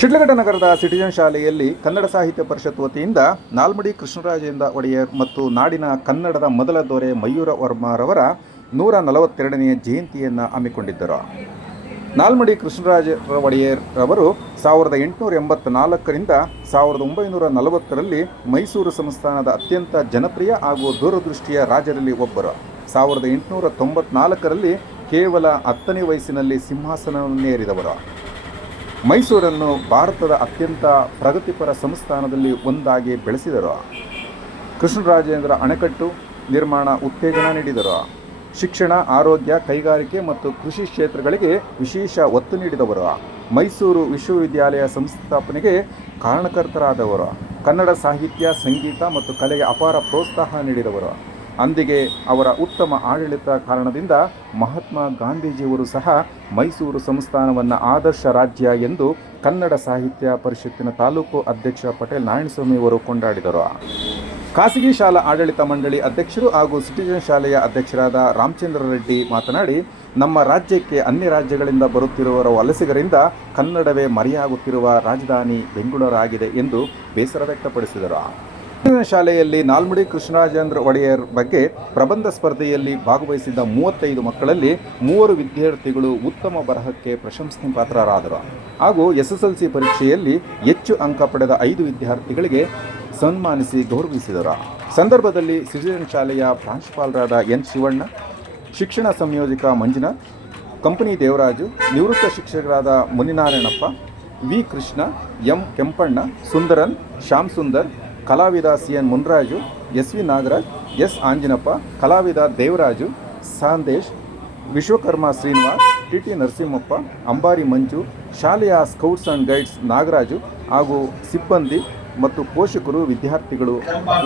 ಶಿಡ್ಲಘಟ್ಟ ನಗರದ ಸಿಟಿಜನ್ ಶಾಲೆಯಲ್ಲಿ ಕನ್ನಡ ಸಾಹಿತ್ಯ ಪರಿಷತ್ ವತಿಯಿಂದ ನಾಲ್ಮಡಿ ಕೃಷ್ಣರಾಜೇಂದ್ರ ಒಡೆಯರ್ ಮತ್ತು ನಾಡಿನ ಕನ್ನಡದ ಮೊದಲ ದೊರೆ ಮಯೂರ ವರ್ಮರವರ 142ನೇ ಜಯಂತಿಯನ್ನು ಹಮ್ಮಿಕೊಂಡಿದ್ದರು. ನಾಲ್ಮಡಿ ಕೃಷ್ಣರಾಜ ಒಡೆಯರ್ ಅವರು 1884ರಿಂದ 1940ರಲ್ಲಿ ಮೈಸೂರು ಸಂಸ್ಥಾನದ ಅತ್ಯಂತ ಜನಪ್ರಿಯ ಹಾಗೂ ದೂರದೃಷ್ಟಿಯ ರಾಜರಲ್ಲಿ ಒಬ್ಬರು. 1894ರಲ್ಲಿ ಕೇವಲ 10ನೇ ವಯಸ್ಸಿನಲ್ಲಿ ಸಿಂಹಾಸನವನ್ನೇರಿದವರು. ಮೈಸೂರನ್ನು ಭಾರತದ ಅತ್ಯಂತ ಪ್ರಗತಿಪರ ಸಂಸ್ಥಾನದಲ್ಲಿ ಒಂದಾಗಿ ಬೆಳೆಸಿದರು. ಕೃಷ್ಣರಾಜೇಂದ್ರ ಅಣೆಕಟ್ಟು ನಿರ್ಮಾಣ ಉತ್ತೇಜನ ನೀಡಿದರು. ಶಿಕ್ಷಣ, ಆರೋಗ್ಯ, ಕೈಗಾರಿಕೆ ಮತ್ತು ಕೃಷಿ ಕ್ಷೇತ್ರಗಳಿಗೆ ವಿಶೇಷ ಒತ್ತು ನೀಡಿದವರು. ಮೈಸೂರು ವಿಶ್ವವಿದ್ಯಾಲಯ ಸಂಸ್ಥಾಪನೆಗೆ ಕಾರಣಕರ್ತರಾದವರು. ಕನ್ನಡ ಸಾಹಿತ್ಯ, ಸಂಗೀತ ಮತ್ತು ಕಲೆಗೆ ಅಪಾರ ಪ್ರೋತ್ಸಾಹ ನೀಡಿದವರು. ಅಂದಿಗೆ ಅವರ ಉತ್ತಮ ಆಡಳಿತ ಕಾರಣದಿಂದ ಮಹಾತ್ಮ ಗಾಂಧೀಜಿಯವರು ಸಹ ಮೈಸೂರು ಸಂಸ್ಥಾನವನ್ನು ಆದರ್ಶ ರಾಜ್ಯ ಎಂದು ಕನ್ನಡ ಸಾಹಿತ್ಯ ಪರಿಷತ್ತಿನ ತಾಲೂಕು ಅಧ್ಯಕ್ಷ ಪಟೇಲ್ ನಾರಾಯಣಸ್ವಾಮಿಯವರು ಕೊಂಡಾಡಿದರು. ಖಾಸಗಿ ಶಾಲಾ ಆಡಳಿತ ಮಂಡಳಿ ಅಧ್ಯಕ್ಷರು ಹಾಗೂ ಸಿಟಿಜನ್ ಶಾಲೆಯ ಅಧ್ಯಕ್ಷರಾದ ರಾಮಚಂದ್ರ ರೆಡ್ಡಿ ಮಾತನಾಡಿ, ನಮ್ಮ ರಾಜ್ಯಕ್ಕೆ ಅನ್ಯ ರಾಜ್ಯಗಳಿಂದ ಬರುತ್ತಿರುವವರ ವಲಸಿಗರಿಂದ ಕನ್ನಡವೇ ಮರೆಯಾಗುತ್ತಿರುವ ರಾಜಧಾನಿ ಬೆಂಗಳೂರಾಗಿದೆ ಎಂದು ಬೇಸರ ವ್ಯಕ್ತಪಡಿಸಿದರು. ಶಾಲೆಯಲ್ಲಿ ನಾಲ್ಮಡಿ ಕೃಷ್ಣರಾಜೇಂದ್ರ ಒಡೆಯರ್ ಬಗ್ಗೆ ಪ್ರಬಂಧ ಸ್ಪರ್ಧೆಯಲ್ಲಿ ಭಾಗವಹಿಸಿದ್ದ 35 ಮಕ್ಕಳಲ್ಲಿ 3 ವಿದ್ಯಾರ್ಥಿಗಳು ಉತ್ತಮ ಬರಹಕ್ಕೆ ಪ್ರಶಂಸನೆ ಪಾತ್ರರಾದರು ಹಾಗೂ SSLC ಪರೀಕ್ಷೆಯಲ್ಲಿ ಹೆಚ್ಚು ಅಂಕ ಪಡೆದ 5 ವಿದ್ಯಾರ್ಥಿಗಳಿಗೆ ಸನ್ಮಾನಿಸಿ ಗೌರವಿಸಿದರು. ಸಂದರ್ಭದಲ್ಲಿ ಸಿಟಿಜನ್ ಶಾಲೆಯ ಪ್ರಾಂಶುಪಾಲರಾದ ಎನ್ ಶಿವಣ್ಣ, ಶಿಕ್ಷಣ ಸಂಯೋಜಕ ಮಂಜುನಾಥ್, ಕಂಪನಿ ದೇವರಾಜು, ನಿವೃತ್ತ ಶಿಕ್ಷಕರಾದ ಮುನಿನಾರಾಯಣಪ್ಪ, ವಿ ಕೃಷ್ಣ, ಎಂ ಕೆಂಪಣ್ಣ, ಸುಂದರನ್, ಶ್ಯಾಮ್ ಸುಂದರ್, ಕಲಾವಿದ CN Munraju, SV Nagaraj, S Anjinappa, ಕಲಾವಿದ ದೇವರಾಜು, ಸಂದೇಶ್, ವಿಶ್ವಕರ್ಮ ಶ್ರೀನಿವಾಸ್, TT ನರಸಿಂಹಪ್ಪ, ಅಂಬಾರಿ ಮಂಜು, ಶಾಲೆಯ ಸ್ಕೌಟ್ಸ್ ಆ್ಯಂಡ್ ಗೈಡ್ಸ್ ನಾಗರಾಜು ಹಾಗೂ ಸಿಬ್ಬಂದಿ ಮತ್ತು ಪೋಷಕರು, ವಿದ್ಯಾರ್ಥಿಗಳು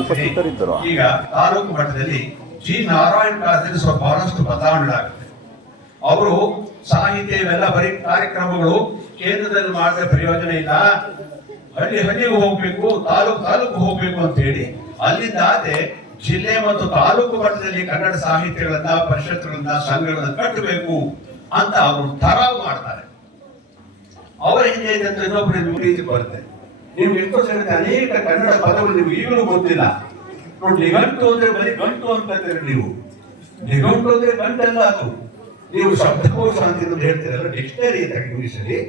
ಉಪಸ್ಥಿತರಿದ್ದರು. ಈಗ ತಾಲೂಕು ಮಟ್ಟದಲ್ಲಿ ಜಿ ನಾರಾಯಣ ಕಾಲದಲ್ಲಿ ಸ್ವಲ್ಪ ಬಹಳಷ್ಟು ಬದಲಾವಣೆಗಳಾಗುತ್ತೆ. ಅವರು ಸಾಹಿತ್ಯ ಇವೆಲ್ಲ ಬರೀ ಕಾರ್ಯಕ್ರಮಗಳು ಕೇಂದ್ರದಲ್ಲಿ ಮಾಡಿದ ಪ್ರಯೋಜನ ಇಲ್ಲ, ಹಳ್ಳಿಗೆ ಹೋಗ್ಬೇಕು, ತಾಲೂಕು ಹೋಗ್ಬೇಕು ಅಂತ ಹೇಳಿ ಅಲ್ಲಿಂದ ಆದ್ರೆ ಜಿಲ್ಲೆ ಮತ್ತು ತಾಲೂಕು ಮಟ್ಟದಲ್ಲಿ ಕನ್ನಡ ಸಾಹಿತ್ಯಗಳನ್ನ, ಪರಿಷತ್ಗಳನ್ನ, ಸಂಘಗಳನ್ನ ಕಟ್ಟಬೇಕು ಅಂತ ಅವರು ತರಾವು ಮಾಡ್ತಾರೆ. ಅವರ ಹಿಂದೆ ಇದ್ದಂತ ಇನ್ನೊಬ್ಬರು ರೀತಿ ಬರುತ್ತೆ. ನೀವು ಎಷ್ಟೋ ಸರಿ ಅನೇಕ ಕನ್ನಡ ಪದಗಳು ನಿಮ್ಗೆ ಈಗಲೂ ಗೊತ್ತಿಲ್ಲ. ನೋಡಿ, ನಿಘಂಟು ಅಂದ್ರೆ ಬರೀ ಗಂಟು ಅಂತಂದ್ರೆ ನೀವು ನಿಘಂಟು ಅಂದ್ರೆ ಗಂಟಲ್ಲ, ಅದು ನೀವು ಶಬ್ದಕೋಶ ಅಂತ ಹೇಳ್ತೀರಲ್ಲ, ಡಿಕ್ಷನರಿ ಅಂತ ಇಂಗ್ಲಿಷಲ್ಲಿ,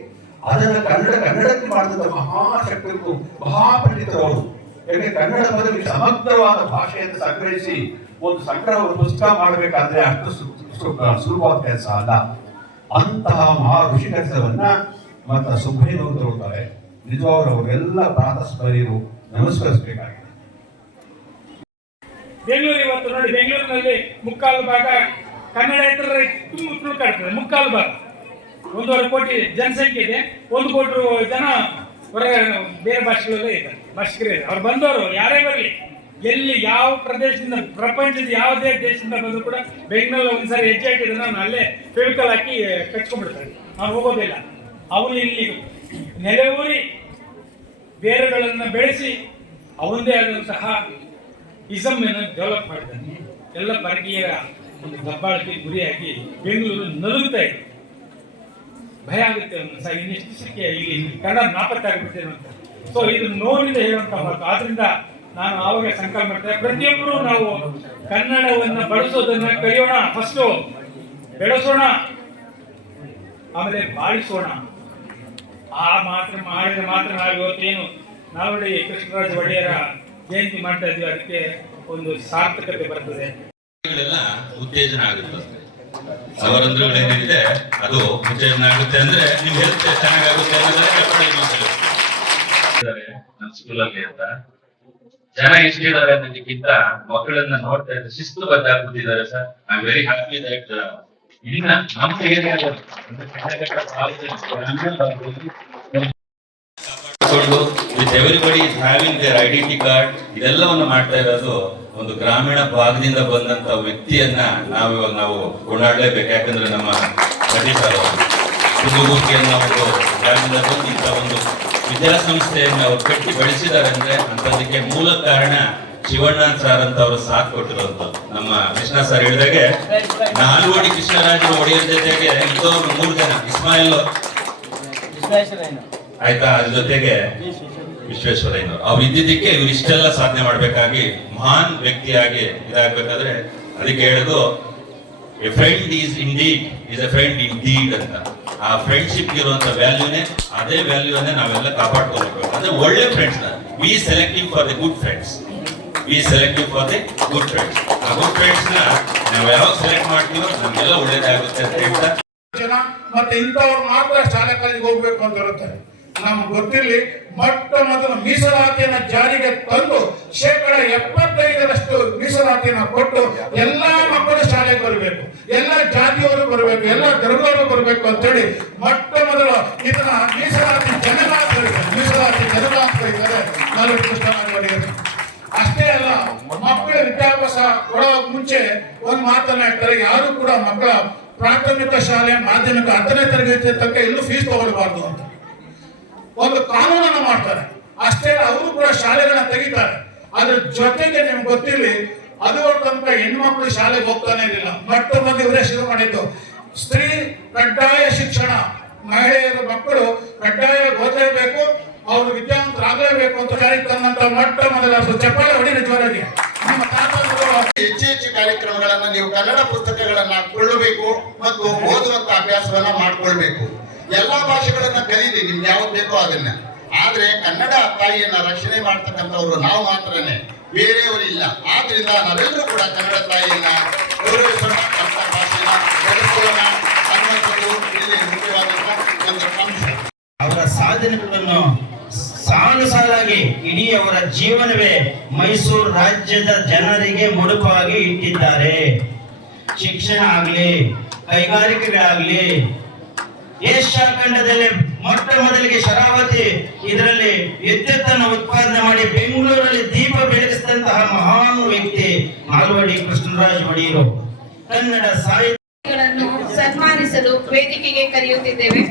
ಅದನ್ನ ಕನ್ನಡಕ್ಕೆ ಮಾಡಿದಂತ ಮಹಾಶಕ್ತರು, ಮಹಾಪಂಡಿತರು ಅವರು. ಯಾಕೆ ಕನ್ನಡ ಪದವಿ ಸಮಗ್ರವಾದ ಭಾಷೆಯನ್ನು ಸಂಗ್ರಹಿಸಿ ಒಂದು ಸಂಗ್ರಹ ಪುಸ್ತಕ ಮಾಡಬೇಕಾದ್ರೆ ಅಷ್ಟು ಸುಲಭವಾದ ಕೆಲಸ ಅಲ್ಲ. ಅಂತಹ ಮಹಾ ಋಷಿ ಕೆಲಸವನ್ನ ಮತ್ತು ಸುಬ್ಬಯ್ಯನವರು ತಗೊಳ್ತಾರೆ. ನಿಜವಾಗ್ಲೂ ಅವರೆಲ್ಲ ಪ್ರಾತಸ್ಪರ್ಯರು ನಮಸ್ಕರಿಸಬೇಕಾಗಿದೆ. ಬೆಂಗಳೂರು ಇವತ್ತು ನೋಡಿ, ಬೆಂಗಳೂರಿನಲ್ಲಿ ಮುಕ್ಕಾಲು ಭಾಗ ಕನ್ನಡ ತುಳುಕಾಡ್ತದೆ. ಮುಕ್ಕಾಲು ಭಾಗ 1.5 ಕೋಟಿ ಜನಸಂಖ್ಯೆ ಇದೆ. 1 ಕೋಟಿ ಜನ ಹೊರಗೆ ಬೇರೆ ಭಾಷೆಗಳಲ್ಲೇ ಇದ್ದಾರೆ, ಭಾಷಿಕರೇ. ಅವ್ರು ಬಂದವರು ಯಾರೇ ಬರಲಿ, ಎಲ್ಲಿ ಯಾವ ಪ್ರದೇಶದಿಂದ, ಪ್ರಪಂಚದ ಯಾವುದೇ ದೇಶದಿಂದ ಬಂದರೂ ಕೂಡ ಬೆಂಗಳೂರಲ್ಲಿ ಒಂದ್ಸರಿ ಹೆಜ್ಜೆ ಹಾಕಿದ್ರೆ ನಾನು ಅಲ್ಲೇ ಫೆವಿಕಲ್ ಹಾಕಿ ಕಟ್ಕೊಂಡ್ಬಿಡ್ತಾರೆ. ನಾವು ಹೋಗೋದಿಲ್ಲ. ಅವರು ಇಲ್ಲಿ ನೆಲೆಯೂರಿ ಬೇರುಗಳನ್ನು ಬೆಳೆಸಿ ಅವರದೇ ಆದಂತಹ ಇಸಮ್ ಅನ್ನು ಡೆವಲಪ್ ಮಾಡಿದ್ದಾನೆ. ಎಲ್ಲ ಪರಕೀಯರ ಒಂದು ದಬ್ಬಾಳಿಕೆ ಗುರಿಯಾಗಿ ಬೆಂಗಳೂರು ನಲುಗುತ್ತಾ ಇದೆ. ಭಯ ಆಗುತ್ತೆ ಇನ್ನಿಷ್ಟಕ್ಕೆ ಇಲ್ಲಿ ಕನ್ನಡ ನಾಪತ್ತಾಗಿಬಿಡ್ತೇನೆ ಅಂತ. ಸೊ ಇದು ನೋವಿನಿಂದ ಹೇಳುವಂತ ಮಾತು. ಆದ್ರಿಂದ ನಾನು ಆವಾಗ ಸಂಕಲ್ಪ ಮಾಡ್ತೇನೆ, ಪ್ರತಿಯೊಬ್ಬರು ನಾವು ಕನ್ನಡವನ್ನು ಬಳಸೋದನ್ನ ಕಲಿಯೋಣ, ಫಸ್ಟು ಬೆಳೆಸೋಣ, ಆಮೇಲೆ ಬಾಳಿಸೋಣ. ಆ ಮಾತ್ರ ಮಾಡಿದ್ರೆ ಮಾತ್ರ ನಾವು ಇವತ್ತೇನು ನಾಲ್ಮಡಿ ಕೃಷ್ಣರಾಜ ಒಡೆಯರ ಜಯಂತಿ ಮಾಡ್ತಾ ಇದ್ದೀವಿ, ಅದಕ್ಕೆ ಒಂದು ಸಾರ್ಥಕತೆ ಬರ್ತದೆ, ಉತ್ತೇಜನ ಆಗುತ್ತೆ. ಅವರಂದ್ರೇನಿದೆ ಅದು ಉತ್ತೇಜನ ಆಗುತ್ತೆ ಅಂದ್ರೆ ನಿಮ್ ಹೆಲ್ತ್ ಚೆನ್ನಾಗಾಗುತ್ತೆ ನಮ್ಮ ಸ್ಕೂಲಲ್ಲಿ ಅಂತ ಜನ ಎಷ್ಟಿದ್ದಾರೆ ಅನ್ನೋದಕ್ಕಿಂತ ಮಕ್ಕಳನ್ನ ನೋಡ್ತಾ ಇದ್ರೆ ಶಿಸ್ತು ಬದ್ದಾಗ್ಬಿಟ್ಟಿದ್ದಾರೆ sir. I am very happy that ಇನ್ನ ನಮ್ಮ ಏರಿಯಾದಲ್ಲಿ with everybody is having their identity card, ಇದೆಲ್ಲವನ್ನು ಮಾಡ್ತಾ ಇರೋದು ಒಂದು ಗ್ರಾಮೀಣ ಭಾಗದಿಂದ ಬಂದಂತ ವ್ಯಕ್ತಿಯನ್ನ ನಾವು ಕೊಂಡಾಡಲೇಬೇಕು. ಯಾಕಂದ್ರೆ ನಮ್ಮ ಕುಂದುಗುರ್ಕಿಯನ್ನ ಒಂದು ಗ್ರಾಮೀಣ ಬಂದು ಇಂಥ ಒಂದು ವಿದ್ಯಾಸಂಸ್ಥೆಯನ್ನ ಅವ್ರು ಕಟ್ಟಿ ಬೆಳೆಸಿದ್ದಾರೆ ಅಂದ್ರೆ ಅಂತದಕ್ಕೆ ಮೂಲ ಕಾರಣ ಶಿವಣ್ಣ ಸರ್ ಅಂತ ಅವರು ಸಾಥ್ ಕೊಟ್ಟಿರೋದು. ನಮ್ಮ ಕೃಷ್ಣ ಸರ್ ಹೇಳಿದಾಗೆ ನಾಲ್ವಡಿ ಕೃಷ್ಣರಾಜ ಒಡೆಯರ್ ಜೊತೆಗೆ ಇನ್ನೊಂದು 3 ಜನ, ಇಸ್ಮಾಯಿಲ್ ಆಯ್ತಾ. ಅದ್ರ ಜೊತೆಗೆ ವಿಶ್ವೇಶ್ವರಯ್ಯನವರು ಅವ್ರು ಇದ್ದಿದ್ದಕ್ಕೆ ಇವ್ರು ಇಷ್ಟೆಲ್ಲ ಸಾಧನೆ ಮಾಡ್ಬೇಕಾಗಿ ಮಹಾನ್ ವ್ಯಕ್ತಿಯಾಗಿ ಇದಾಗಬೇಕಾದ್ರೆ ಅದಕ್ಕೆ ಹೇಳೋದು A friend is in deed is A friend in deed ಅಂತ. ಆ ಫ್ರೆಂಡ್ಶಿಪ್ ಇರುವಂತ ವ್ಯಾಲ್ಯೂನೇ ಅದೇ ವ್ಯಾಲ್ಯೂನೇ ನಾವೆಲ್ಲ ಕಾಪಾಡ್ಕೊಳ್ಬೇಕು. ಅಂದ್ರೆ ಒಳ್ಳೆ friends we selective for the good friends, we selective for the good friends. ಆ ಗುಡ್ ಫ್ರೆಂಡ್ಸ್ ನ ನಾವು ಯಾವಾಗ ಸೆಲೆಕ್ಟ್ ಮಾಡ್ತೀವೋ ನಮ್ಗೆಲ್ಲ ಒಳ್ಳೇದಾಗುತ್ತೆ ಅಂತ ಹೇಳ್ತಾ ಜನ ಮತ್ತೆ ಇಂಥವ್ರು ಮಾತ್ರ ಶಾಲೆ ಕಾಲೇಜಿಗೆ ಹೋಗ್ಬೇಕು ಅಂತ ಇರುತ್ತೆ. ನಮ್ಗೆ ಗೊತ್ತಿರಲಿ, ಮೊಟ್ಟ ಮೊದಲು ಮೀಸಲಾತಿಯನ್ನ ಜಾರಿಗೆ ತಂದು 75% ಮೀಸಲಾತಿಯನ್ನ ಕೊಟ್ಟು ಎಲ್ಲಾ ಮಕ್ಕಳು ಶಾಲೆಗೆ ಬರಬೇಕು, ಎಲ್ಲ ಜಾತಿಯವರು ಬರಬೇಕು, ಎಲ್ಲ ಧರ್ಮದವರು ಬರಬೇಕು ಅಂತೇಳಿ ಮೊಟ್ಟ ಮೊದಲು ಇದನ್ನ ಮೀಸಲಾತಿ ಜನನಾಥ ಇದ್ದಾರೆ ನಾನು ಕೃಷ್ಣರಾಜ. ಅಷ್ಟೇ ಅಲ್ಲ, ಮಕ್ಕಳ ವಿದ್ಯಾಭ್ಯಾಸ ಕೊಡೋಕ್ ಮುಂಚೆ ಒಂದು ಮಾತನ್ನ ಹೇಳ್ತಾರೆ, ಯಾರು ಕೂಡ ಮಕ್ಕಳ ಪ್ರಾಥಮಿಕ ಶಾಲೆ ಮಾಧ್ಯಮಿಕ 10ನೇ ತರಗತಿ ತನಕ ಎಲ್ಲೂ ಫೀಸ್ ತಗೊಳ್ಬಾರ್ದು ಅಂತ ಒಂದು ಕಾನೂನನ್ನು ಮಾಡ್ತಾರೆ. ಅಷ್ಟೇ ಅಲ್ಲ, ಅವರು ಕೂಡ ಶಾಲೆಗಳನ್ನ ತೆಗಿತಾರೆ. ಅದ್ರ ಜೊತೆಗೆ ನಿಮ್ಗೆ ಗೊತ್ತಿರಲಿ, ಅದು ತನಕ ಹೆಣ್ಮಕ್ಳು ಶಾಲೆಗೆ ಹೋಗ್ತಾನೆ ಇರಲಿಲ್ಲ. ಮೊಟ್ಟ ಮೊದಲು ಇವರೇ ಶುರು ಮಾಡಿದ್ದು ಸ್ತ್ರೀ ಕಡ್ಡಾಯ ಶಿಕ್ಷಣ. ಮಹಿಳೆಯರ ಮಕ್ಕಳು ಕಡ್ಡಾಯ ಓದಲೇಬೇಕು, ಅವರು ವಿದ್ಯಾವಂತರಾಗಲೇಬೇಕು ಅಂತ ಜಾರಿಗೆ ತಂದಂತ ಮೊಟ್ಟ ಮೊದಲ ಚಪ್ಪಾಳೆ ಹೊಡಿ ನಿಜವಾಗಿ ನಮ್ಮ ತಾತಂದಿರು. ಹೆಚ್ಚು ಕಾರ್ಯಕ್ರಮಗಳನ್ನ ನೀವು ಕನ್ನಡ ಪುಸ್ತಕಗಳನ್ನ ಕೊಳ್ಳಬೇಕು ಮತ್ತು ಓದುವಂತ ಅಭ್ಯಾಸವನ್ನ ಮಾಡ್ಕೊಳ್ಬೇಕು. ಎಲ್ಲಾ ಭಾಷೆಗಳನ್ನ ಕಲೀರಿ, ನಿಮ್ಗೆ ಯಾವ್ದು ಬೇಕೋ ಅದನ್ನ. ಆದ್ರೆ ಕನ್ನಡ ತಾಯಿಯನ್ನ ರಕ್ಷಣೆ ಮಾಡ್ತಕ್ಕಂಥವ್ರು ನಾವು ಮಾತ್ರನೇ, ಬೇರೆಯವರು ಇಲ್ಲ. ಆದ್ರಿಂದ ನಾವೆಲ್ಲರೂ ಕೂಡ ಕನ್ನಡ ತಾಯಿಯನ್ನ ಗೌರವಿಸೋಣ, ಕನ್ನಡ ಭಾಷೆಯನ್ನ ಬೆಳೆಸೋಣ ಅನ್ನುವಂಥದ್ದು ಇಲ್ಲಿ ಮುಖ್ಯವಾದಂತ ಒಂದು ಅಂಶ. ಅವರ ಸಾಧನೆಗಳನ್ನು ಸಾಲು ಸಾಲಾಗಿ ಇಡೀ ಅವರ ಜೀವನವೇ ಮೈಸೂರು ರಾಜ್ಯದ ಜನರಿಗೆ ಮುಡುಪಾಗಿ ಇಟ್ಟಿದ್ದಾರೆ. ಶಿಕ್ಷಣ ಆಗ್ಲಿ, ಕೈಗಾರಿಕೆಗಳಾಗ್ಲಿ, ಏಷ್ಯಾ ಖಂಡದಲ್ಲಿ ಮೊಟ್ಟ ಮೊದಲಿಗೆ ಶರಾವತಿ ಇದರಲ್ಲಿ ವಿದ್ಯುತ್ತನ್ನು ಉತ್ಪಾದನೆ ಮಾಡಿ ಬೆಂಗಳೂರಲ್ಲಿ ದೀಪ ಬೆಳಗಿಸಿದಂತಹ ಮಹಾನ್ ವ್ಯಕ್ತಿ ನಾಲ್ವಡಿ ಕೃಷ್ಣರಾಜ ಒಡೆಯರು. ಕನ್ನಡ ಸಾಹಿತ್ಯ ಸನ್ಮಾನಿಸಲು ವೇದಿಕೆಗೆ ಕರೆಯುತ್ತಿದ್ದೇವೆ.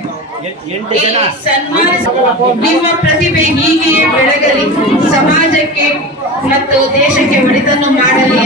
ನಿಮ್ಮ ಪ್ರತಿಭೆ ಹೀಗೆಯೇ ಬೆಳಗಲಿ, ಸಮಾಜಕ್ಕೆ ಮತ್ತು ದೇಶಕ್ಕೆ ಒಳಿತನ್ನು ಮಾಡಲಿ